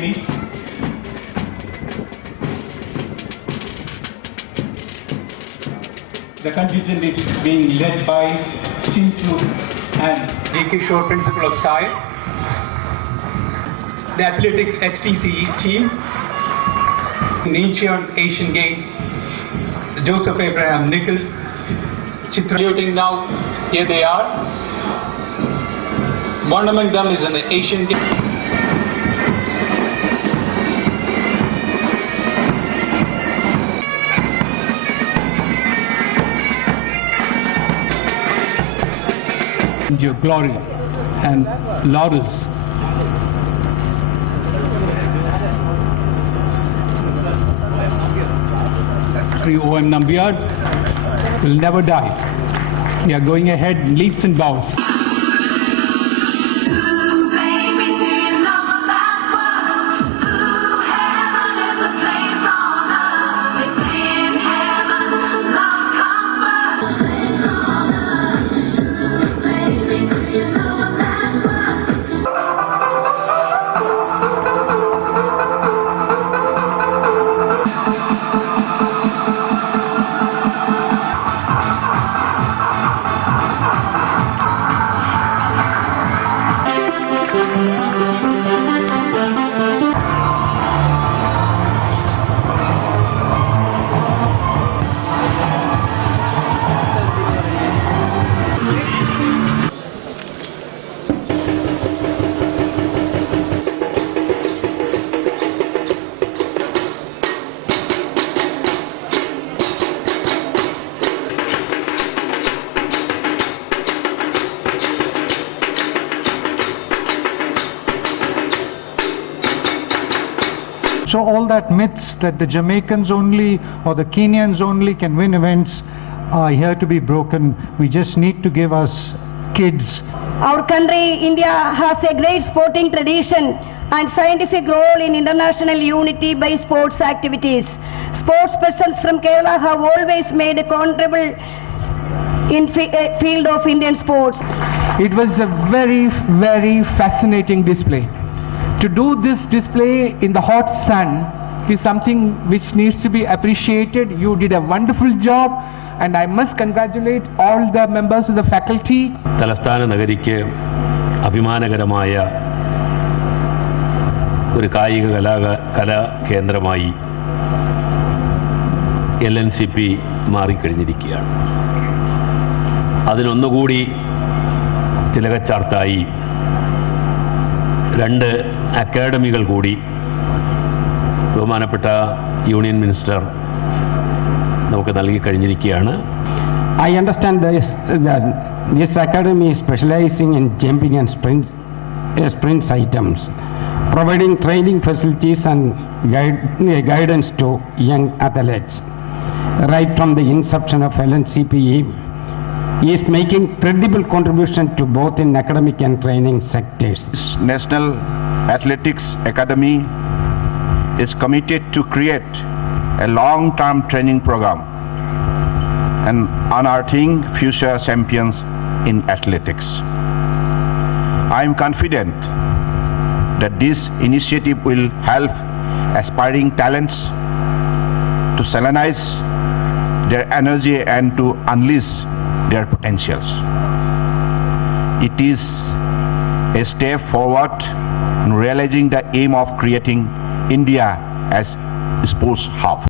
ladies. The contingent is being led by Chinchu and J.K. Shore, Principal of SAI. The Athletics STCE team, Incheon Asian Games, Joseph Abraham Nickel, Chitraluting now, here they are. One among them is an Asian Games. Your glory and laurels. Sri O.M. Nambiar will never die. We are going ahead in leaps and bounds. So all that myths that the Jamaicans only or the Kenyans only can win events are here to be broken. We just need to give us kids. Our country, India, has a great sporting tradition and scientific role in international unity by sports activities. Sports persons from Kerala have always made a contribution in field of Indian sports. It was a very, very fascinating display. To do this display in the hot sun is something which needs to be appreciated. You did a wonderful job, and I must congratulate all the members of the faculty. തലസ്ഥാന നഗരിക്ക് അഭിമാനകരമായ ഒരു കായിക കലാ കേന്ദ്രമായി LNCP മാറിക്കഴിഞ്ഞിരിക്കുകയാണ്. അതിനൊന്നുകൂടി തിലകച്ചാർത്തായി 2 അക്കാഡമികൾ കൂടി ബഹുമാനപ്പെട്ട union minister നമുക്ക് നൽകി കഴിഞ്ഞിരിക്കുകയാണ്. I understand that this academy is specializing in jumping and sprints items, providing training facilities and guidance to young athletes. Right from the inception of LNCPE, he is making credible contribution to both in academic and training sectors. National Athletics Academy is committed to create a long-term training program and unearthing future champions in athletics. I am confident that this initiative will help aspiring talents to channelize their energy and to unleash their potentials. It is a step forward in realizing the aim of creating India as a sports hub.